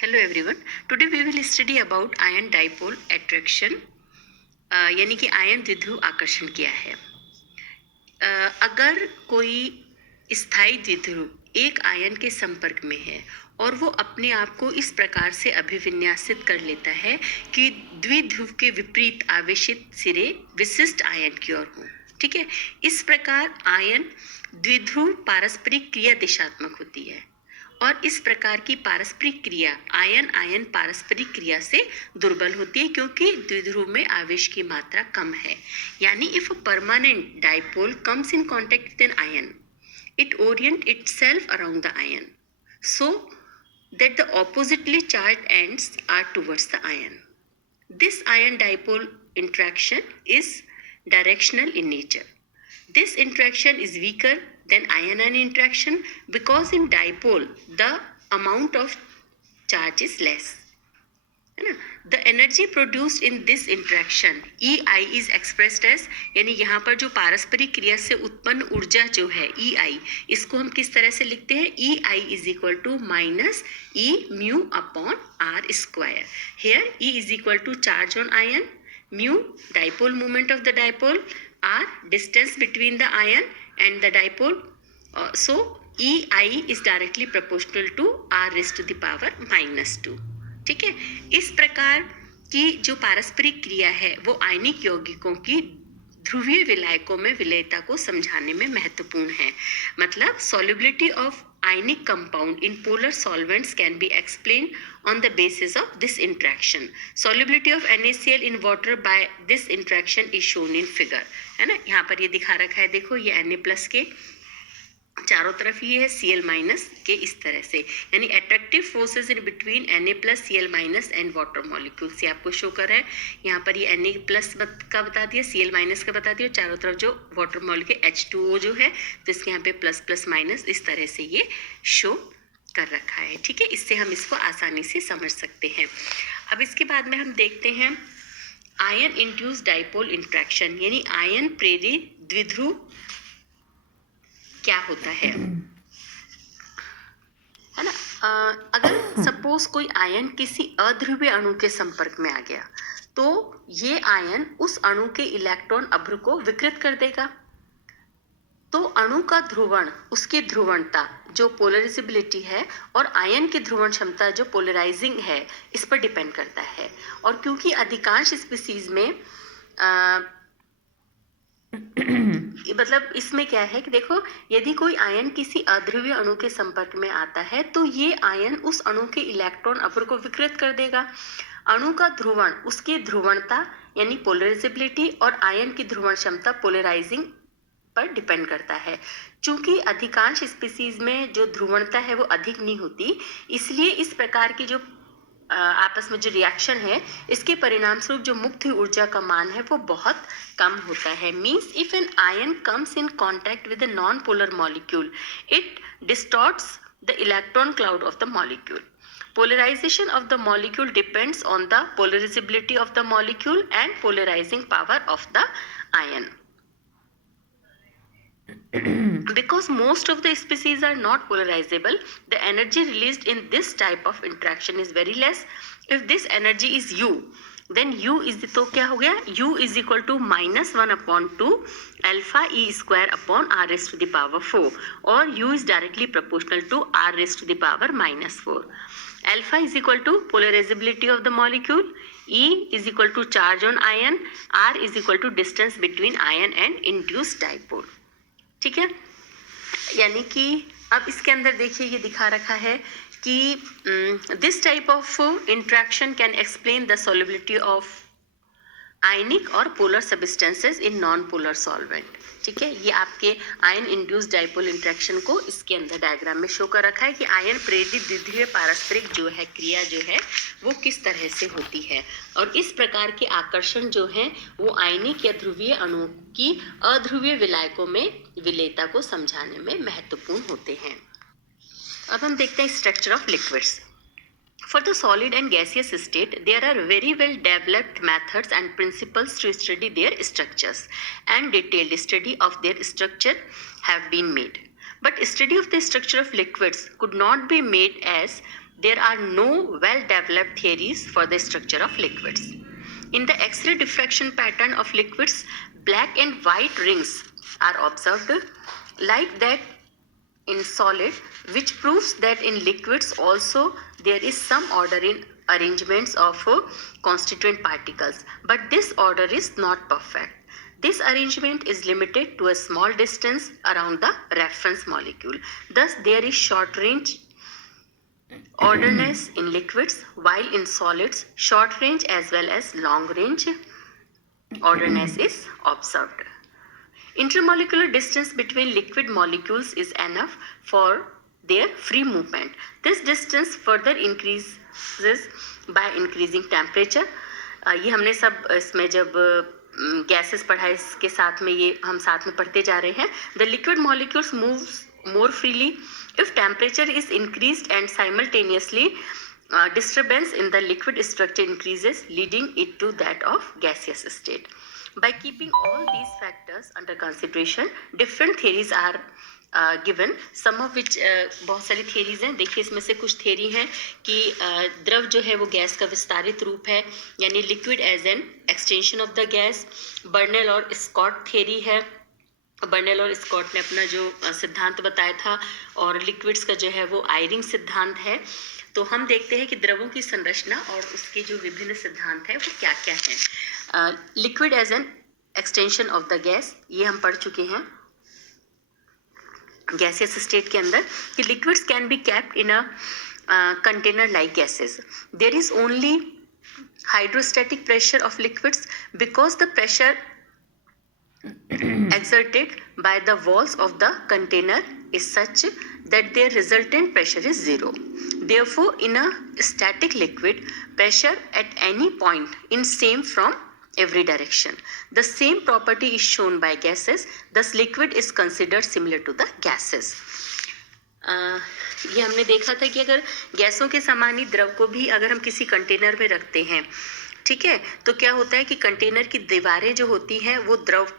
Hello everyone, today we will study about ion dipole attraction, यानी कि ion द्विध्रुव आकर्षण क्या है। अगर कोई स्थायी द्विध्रुव एक आयन के संपर्क में है और वो अपने आप को इस प्रकार से अभिविन्यासित कर लेता है कि द्विध्रुव के विपरीत आवेशित सिरे विशिष्ट आयन की ओर हों, ठीक है। इस प्रकार आयन द्विध्रुव पारस्परिक क्रिया दिशात्मक होती है और इस प्रकार की पारस्परिक क्रिया आयन आयन पारस्परिक क्रिया से दुर्बल होती है क्योंकि द्विध्रुव में आवेश की मात्रा कम है। यानी if a permanent dipole comes in contact with an ion, it orient itself around the ion so that the oppositely charged ends are towards the ion. This ion dipole interaction is directional in nature. This interaction is weaker than ion-ion interaction because in dipole the amount of charge is less. है ना। The energy produced in this interaction EI is expressed as, यानी यहाँ पर जो पारस्परिक क्रिया से उत्पन्न ऊर्जा जो है EI, इसको हम किस तरह से लिखते हैं? EI is equal to minus E mu upon R square. Here E is equal to charge on ion, mu dipole moment of the dipole, R distance between the ion and the dipole. So EI is directly proportional to R raise to the power -2। ठीक है। इस प्रकार की जो पारस्परिक क्रिया है वो आयनिक यौगिकों की ध्रुवीय विलायकों में विलयता को समझाने में महत्वपूर्ण है। मतलब solubility of ionic compound in polar solvents can be explained on the basis of this interaction. Solubility of NaCl in water by this interaction is shown in figure, है ना। यहाँ पर ये दिखा रखा है, देखो ये Na+ के चारों तरफ ये है Cl- के इस तरह से, यानी attractive forces in between Na+, Cl- and water molecules, ये आपको शो कर रहा है। यहाँ पर ये Na+ का बता दिया, Cl- का बता दिया, चारों तरफ जो वाटर मॉलिक्यूल H2O जो है, तो इसके यहाँ पे प्लस प्लस माइनस इस तरह से ये शो कर रखा है। ठीक है, इससे हम इसको आसानी से समझ सकते हैं। अब इसके बाद में हम देखते हैं आयन इंड्यूस डाइपोल इंट्रैक्शन, यानी आयन प्रेरित द्विध्रुव क्या होता है ना। अगर सपोज कोई आयन किसी अध्रुवीय अणु के संपर्क में आ गया तो ये आयन उस अणु के इलेक्ट्रॉन अभ्र को विकृत कर देगा। तो अणु का ध्रुवण, उसकी ध्रुवणता जो पोलराइजेबिलिटी है, और आयन की ध्रुवण क्षमता जो पोलराइजिंग है, इस पर डिपेंड करता है। और क्योंकि अधिकांश स्पीसीज में मतलब इसमें क्या है कि देखो, यदि कोई आयन किसी अध्रुवीय अणु के संपर्क में आता है तो ये आयन उस अणु के इलेक्ट्रॉन अभ्र को विकृत कर देगा। अणु का ध्रुवण उसकी ध्रुवणता यानी पोलराइजेबिलिटी और आयन की ध्रुवण क्षमता पोलराइजिंग पर डिपेंड करता है। चूंकि अधिकांश स्पीसीज में जो ध्रुवणता है वो अधिक नहीं होती, इसलिए इस प्रकार की जो आपस में जो रिएक्शन है, इसके परिणाम स्वरूप जो मुक्त ऊर्जा का मान है वो बहुत कम होता है। Means if an ion comes in contact with a non polar molecule, it distorts the electron cloud of the molecule. Polarization of the molecule depends on the polarizability of the molecule and polarizing power of the ion. Because most of the species are not polarizable, the energy released in this type of interaction is very less. If this energy is U, then U is तो क्या हो गया? U is equal to -1/2 alpha E square upon R raised to the power 4, और U is directly proportional to R raised to the power -4. Alpha is equal to polarizability of the molecule, E is equal to charge on ion, R is equal to distance between ion and induced dipole. ठीक है, यानी कि अब इसके अंदर देखिए ये दिखा रखा है कि this type of interaction can explain the solubility of ionic और polar substances in non polar solvent. ठीक है, ये आपके आयन इंड्यूस्ड डाइपोल इंट्रैक्शन को इसके अंदर डायग्राम में शो कर रखा है कि आयन प्रेरित द्विध्रुवीय पारस्परिक जो है क्रिया जो है वो किस तरह से होती है, और इस प्रकार के आकर्षण जो है वो आयनिक या ध्रुवीय अणुओं की अध्रुवीय विलायकों में विलयता को समझाने में महत्वपूर्ण होते हैं। अब हम देखते हैं structure of liquids. For the solid and gaseous state, there are very well developed methods and principles to study their structures, and detailed study of their structure have been made. But study of the structure of liquids could not be made as there are no well-developed theories for the structure of liquids. In the X-ray diffraction pattern of liquids, black and white rings are observed like that in solid, which proves that in liquids also there is some order in arrangements of constituent particles, but this order is not perfect. This arrangement is limited to a small distance around the reference molecule. Thus, there is short range orderness in liquids, while in solids, short range as well as long range orderness is observed. Intermolecular distance between liquid molecules is enough for their free movement. This distance further increases by increasing temperature. ये हमने सब इसमें जब gases पढ़ा है, इसके साथ में ये हम साथ में पढ़ते जा रहे हैं. The liquid molecules move more freely if temperature is increased and simultaneously disturbance in the liquid structure increases, leading it to that of gaseous state. By keeping all these factors under consideration, different theories are given, some of which बहुत सारी theories हैं. देखिए इसमें से कुछ theory हैं कि द्रव जो है वो गैस का विस्तारित रूप है, यानी liquid as an extension of the gas. Bernal और स्कॉट theory है. बर्नल और स्कॉट ने अपना जो सिद्धांत बताया था, और लिक्विड्स का जो है वो आयरिंग सिद्धांत है. तो हम देखते हैं कि द्रवों की संरचना और उसके जो विभिन्न सिद्धांत हैं वो क्या क्या हैं. Liquid as an extension of the gas, ये हम पढ़ चुके हैं गैसियस स्टेट के अंदर, कि liquids can be kept in a container like gases. There is only hydrostatic pressure of liquids because the pressure exerted by the walls of the container is such that their resultant pressure is zero. Therefore, in a static liquid, pressure at any point is same from every direction. The same property is shown by gases. Thus, liquid is considered similar to the gases. ये हमने देखा था कि अगर गैसों के समान ही द्रव को भी अगर हम किसी कंटेनर में रखते हैं, ठीक है, तो क्या होता है कि कंटेनर की दीवारें जो होती हैं वो द्रव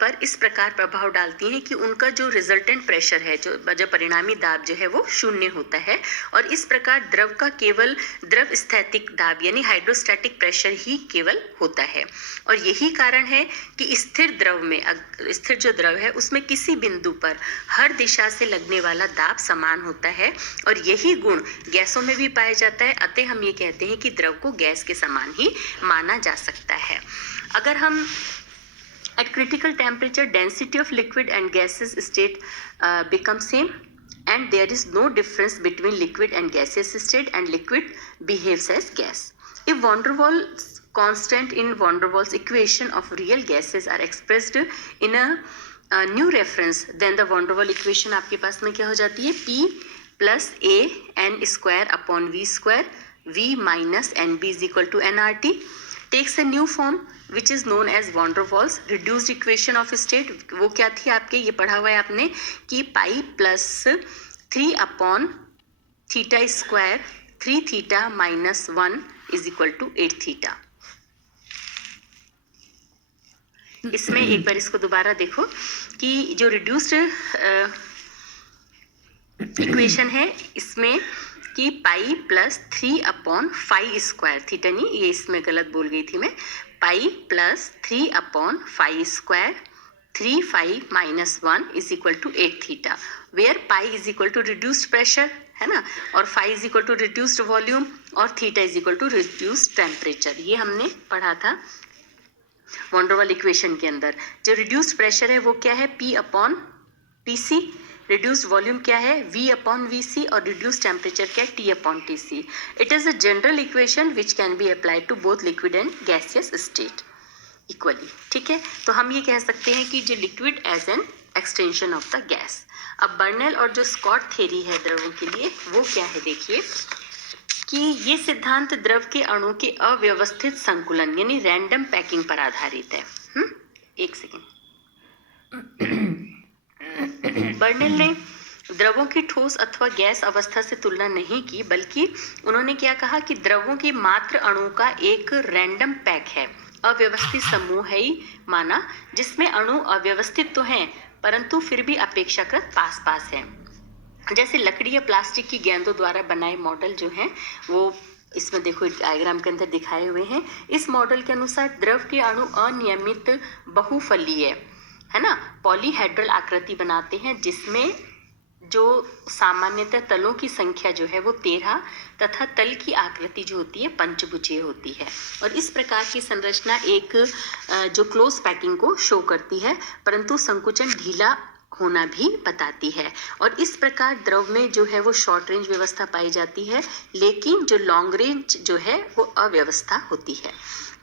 पर इस प्रकार प्रभाव डालती हैं कि उनका जो रिजल्टेंट प्रेशर है, जो परिणामी दाब जो है वो शून्य होता है. और इस प्रकार द्रव का केवल द्रव स्थैतिक दाब यानी हाइड्रोस्टैटिक प्रेशर ही केवल होता है. और यही कारण है कि स्थिर द्रव में, स्थिर जो द्रव है उसमें किसी बिंदु पर हर दिशा से लगने वाला दाब समान होता है, और यही गुण गैसों में भी पाया जाता है. अतः हम ये कहते हैं कि द्रव को गैस के समान ही माना जा सकता है. अगर हम at critical temperature, density of liquid and gaseous state become same, and there is no difference between liquid and gaseous state, and liquid behaves as gas. If van der Waals constant in van der Waals equation of real gases are expressed in a new reference, then the van der Waals equation आपके पास में क्या हो जाती है? P plus A n square upon V square, V minus NB is equal to nRT, takes a new form which is known as van der Waals reduced equation of state. वो क्या थी आपके, ये पढ़ा हुआ है आपने कि pi plus 3 upon theta square 3 theta minus 1 is equal to 8 theta. इसमें एक बार इसको दोबारा देखो कि जो रिड्यूस्ड इक्वेशन है इसमें कि pi plus 3 upon 5 square theta, नहीं ये इसमें गलत बोल गई थी मैं, pi plus 3 upon 5 square 3 5 minus 1 is equal to 8 theta, where pi is equal to reduced pressure है ना, और 5 is equal to reduced volume, और theta is equal to reduced temperature. ये हमने पढ़ा था van der Waals इक्वेशन के अंदर. जो रिड्यूस्ड प्रेशर है वो क्या है? P upon P C. Reduced volume क्या है? V upon V C. और रिड्यूस्ड टेम्परेचर क्या है? T upon T C. It is a general equation which can be applied to both liquid and gaseous state equally. ठीक है, तो हम ये कह सकते हैं कि जो liquid as an extension of the gas. अब बर्नल और जो स्कॉट थ्योरी है द्रवों के लिए वो क्या है, देखिए कि ये सिद्धांत द्रव के अणु के अव्यवस्थित संकुलन यानी रैंडम पैकिंग पर आधारित है. एक सेकेंड. बर्नल ने द्रवों की ठोस अथवा गैस अवस्था से तुलना नहीं की, बल्कि उन्होंने क्या कहा कि द्रवों की मात्र अणु का एक रैंडम पैक है, अव्यवस्थित समूह है ही माना, जिसमें अणु अव्यवस्थित तो हैं परंतु फिर भी अपेक्षाकृत पास पास है। जैसे लकड़ी या प्लास्टिक की गेंदों द्वारा बनाए मॉडल जो हैं वो इसमें देखो डायग्राम के अंदर दिखाए हुए हैं। इस मॉडल के अनुसार द्रव के अणु अनियमित बहुफलीय है ना पॉलीहेड्रल आकृति बनाते हैं, जिसमें जो सामान्यतः तलों की संख्या जो है वो 13 तथा तल की आकृति जो होती है पंचभुजीय होती है। और इस प्रकार की संरचना एक जो क्लोज पैकिंग को शो करती है, परंतु संकुचन ढीला होना भी बताती है। और इस प्रकार द्रव में जो है वो शॉर्ट रेंज व्यवस्था पाई जाती है, लेकिन जो लॉन्ग रेंज जो है वो अव्यवस्था होती है।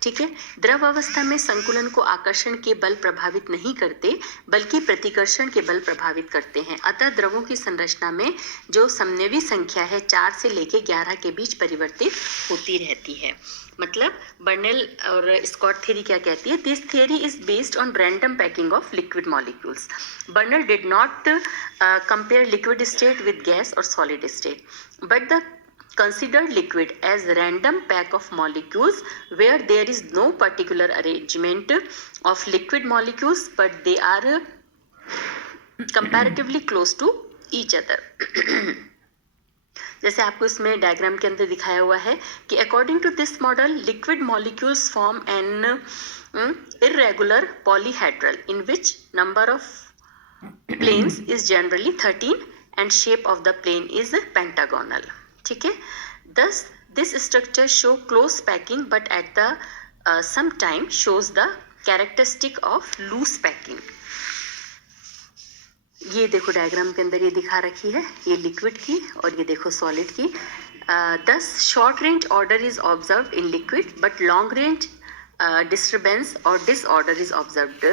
ठीक है, द्रव अवस्था में संकुलन को आकर्षण के बल प्रभावित नहीं करते, बल्कि प्रतिकर्षण के बल प्रभावित करते हैं। अतः द्रवों की संरचना में जो समन्वयी संख्या है 4 से लेके 11 के बीच परिवर्तित होती रहती है। मतलब बर्नेल और स्कॉट थ्योरी क्या कहती है? This theory is based on random packing of liquid molecules. Bernal did not compare liquid state with gas और solid state, but the considered liquid as random pack of molecules where there is no particular arrangement of liquid molecules, but they are comparatively close to each other. जैसे आपको इसमें diagram के अंदर दिखाया हुआ है कि according to this model liquid molecules form an irregular polyhedral in which number of planes is generally 13 and shape of the plane is pentagonal. ठीक है, thus this structure show close packing but at the some time shows the characteristic of loose packing. ये देखो diagram के अंदर ये दिखा रखी है, ये लिक्विड की और ये देखो सॉलिड की. Thus short range order is observed in liquid but long range disturbance or disorder is observed.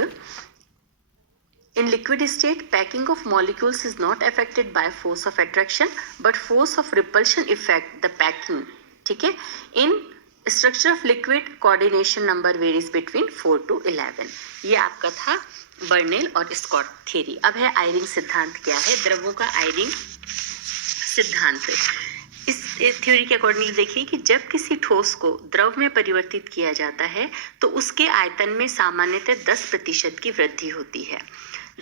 In liquid state, packing of molecules is not affected by force of attraction but force of repulsion effect the packing. ठीक है, in structure of liquid coordination number varies between 4 to 11. ये आपका था Burnell और Scott theory. अब है आयरिंग सिद्धांत. क्या है? द्रवों का आयरिंग सिद्धांत. इस थ्योरी के अकॉर्डिंग देखिए कि जब किसी ठोस को द्रव में परिवर्तित किया जाता है तो उसके आयतन में सामान्यतः 10% की वृद्धि होती है,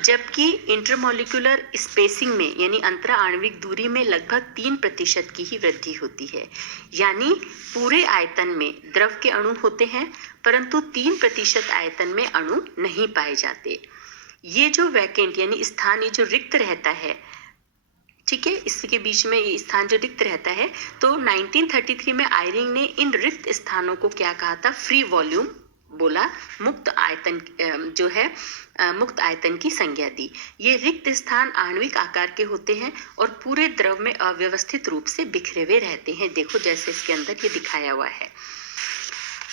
जबकि इंटरमॉलिक्यूलर स्पेसिंग में यानी अंतरा आणविक दूरी में लगभग 3% की ही वृद्धि होती है. यानी पूरे आयतन में द्रव के अणु होते हैं परंतु 3% आयतन में अणु नहीं पाए जाते. ये जो वैकेंट यानी स्थान, ये जो रिक्त रहता है, ठीक है, इसके बीच में ये स्थान जो रिक्त रहता है, तो 1933 में आयरिंग ने इन रिक्त स्थानों को क्या कहा था? फ्री वॉल्यूम बोला, मुक्त आयतन जो है मुक्त आयतन की संज्ञा दी. ये रिक्त स्थान आणविक आकार के होते हैं और पूरे द्रव में अव्यवस्थित रूप से बिखरे हुए रहते हैं. देखो जैसे इसके अंदर ये दिखाया हुआ है.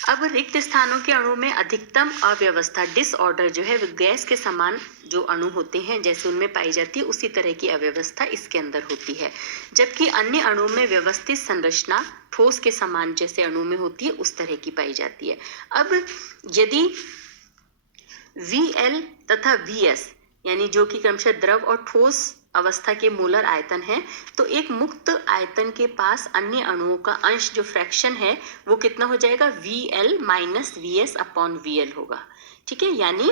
अब रिक्त स्थानों के अणु में अधिकतम अव्यवस्था डिसऑर्डर जो है गैस के समान जो अणु होते हैं जैसे उनमें पाई जाती है उसी तरह की अव्यवस्था इसके अंदर होती है, जबकि अन्य अणु में व्यवस्थित संरचना ठोस के समान जैसे अणु में होती है उस तरह की पाई जाती है. अब यदि VL तथा VS यानी जो कि क्रमशः द्रव और ठोस अवस्था के मोलर आयतन है, तो एक मुक्त आयतन के पास अन्य अणुओं का अंश जो फ्रैक्शन है वो कितना हो जाएगा? VL minus VS upon VL होगा. ठीक है, यानी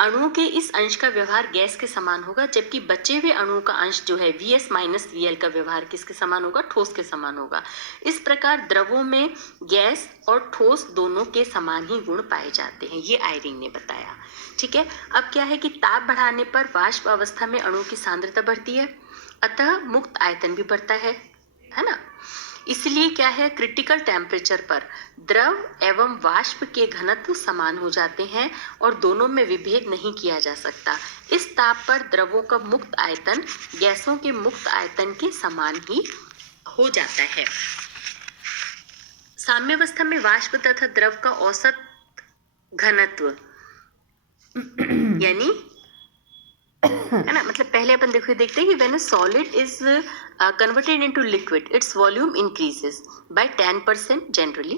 अणुओं के इस अंश का व्यवहार गैस के समान होगा, जबकि बचे हुए अणुओं का अंश जो है VS माइनस VL का व्यवहार किसके समान होगा? ठोस के समान होगा. इस प्रकार द्रवों में गैस और ठोस दोनों के समान ही गुण पाए जाते हैं, ये आयरिंग ने बताया. ठीक है, अब क्या है कि ताप बढ़ाने पर वाष्प अवस्था में अणुओं की सांद्रता बढ़ती है, अतः मुक्त आयतन भी बढ़ता है ना. इसलिए क्या है, क्रिटिकल टेम्परेचर पर द्रव एवं वाष्प के घनत्व समान हो जाते हैं और दोनों में विभेद नहीं किया जा सकता. इस ताप पर द्रवों का मुक्त आयतन गैसों के मुक्त आयतन के समान ही हो जाता है. साम्यावस्था में वाष्प तथा द्रव का औसत घनत्व यानी है ना, मतलब पहले अपन देखते हैं कि when a solid is converted into liquid, its volume increases by 10% generally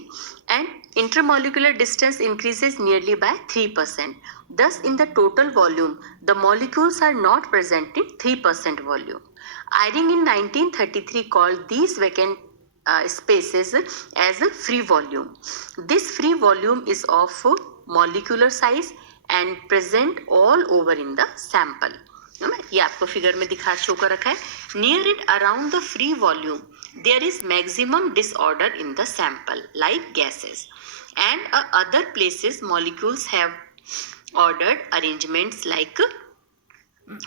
and intermolecular distance increases nearly by 3%. Thus, in the total volume, the molecules are not present in 3% volume. Eyring in 1933 called these vacant spaces as a free volume. This free volume is of molecular size and present all over in the sample. है ना, ये आपको figure में show कर रखा है. Near it around the free volume there is maximum disorder in the sample like gases and other places molecules have ordered arrangements like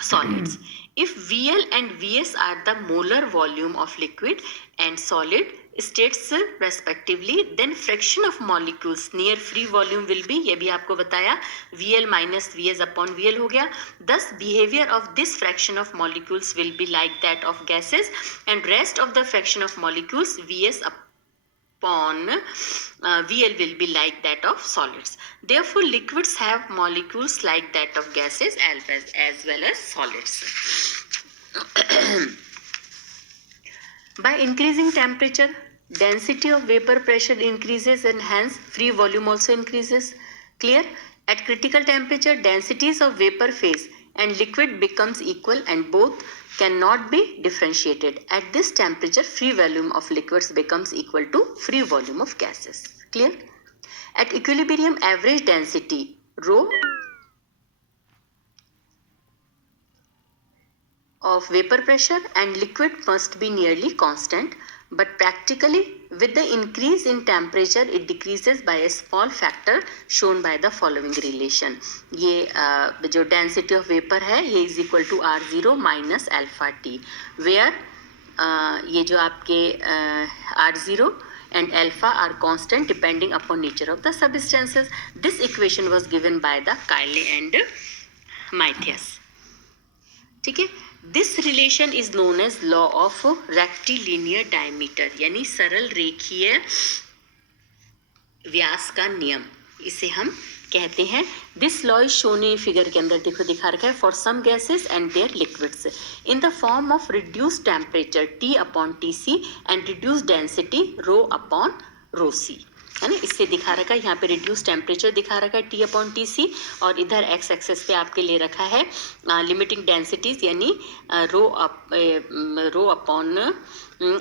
solids. If VL and VS are the molar volume of liquid and solid states respectively, then fraction of molecules near free volume will be, ये भी आपको बताया, VL minus VS upon VL हो गया. Thus behavior of this fraction of molecules will be like that of gases and rest of the fraction of molecules VS upon VL will be like that of solids. Therefore, liquids have molecules like that of gases as well as solids. By increasing temperature, density of vapor pressure increases and hence free volume also increases. Clear? At critical temperature, densities of vapor phase and liquid becomes equal and both cannot be differentiated. At this temperature, free volume of liquids becomes equal to free volume of gases. Clear? At equilibrium, average density rho of vapor pressure and liquid must be nearly constant, but practically with the increase in temperature it decreases by a small factor shown by the following relation. ये जो density of vapor है ये is equal to R0 minus alpha T, where ये जो आपके R0 and alpha are constant depending upon nature of the substances. This equation was given by the Cayley and Matthias. ठीक है. This relation is known as law of rectilinear diameter, यानी सरल रेखीय व्यास का नियम, इसे हम कहते हैं. This law is shown in figure के अंदर देखो दिखा रखा है. For some gases and their liquids in the form of reduced temperature T upon TC and reduced density rho upon rho C, है ना. इससे दिखा रखा है, यहाँ पे रिड्यूस टेम्परेचर दिखा रखा है T अपॉन TC और इधर एक्स एक्सेस पे आपके ले रखा है लिमिटिंग डेंसिटीज यानी रो अपॉन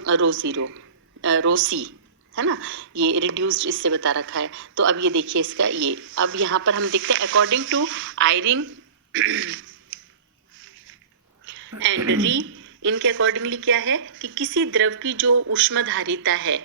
रो सी, है ना. ये रिड्यूस्ड इससे बता रखा है. तो अब ये देखिए इसका ये अब यहाँ पर हम देखते हैं अकॉर्डिंग टू आयरिंग एंड री, इनके अकॉर्डिंगली क्या है कि किसी द्रव की जो ऊष्मधारिता है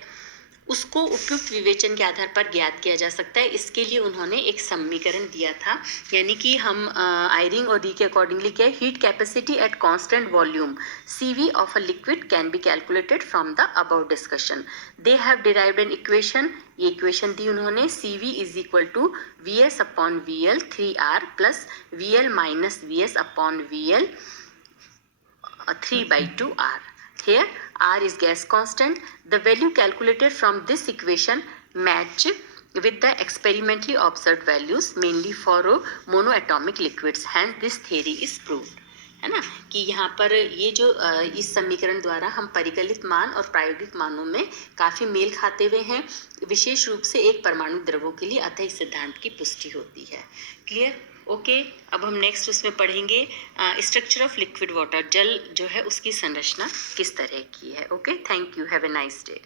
उसको उपयुक्त विवेचन के आधार पर ज्ञात किया जा सकता है. इसके लिए उन्होंने एक समीकरण दिया था, यानी कि हम आयरिंग और री के अकॉर्डिंगली क्या है, heat capacity at constant volume CV of a liquid can be calculated from the above discussion. They have derived an equation, ये इक्वेशन दी उन्होंने. CV is equal to VS upon VL 3R plus VL minus VS upon VL 3/2R. Here R is gas constant. The value calculated from this equation match with the experimentally observed values mainly for monoatomic liquids. Hence this theory is proved. है ना कि यहाँ पर ये जो इस समीकरण द्वारा हम परिकलित मान और प्रायोगिक मानों में काफ़ी मेल खाते हुए हैं, विशेष रूप से एक परमाणु द्रवों के लिए, अतः इस सिद्धांत की पुष्टि होती है. क्लियर? ओके. अब हम नेक्स्ट उसमें पढ़ेंगे स्ट्रक्चर ऑफ लिक्विड वाटर, जल जो है उसकी संरचना किस तरह की है. Okay, thank you, have a nice day.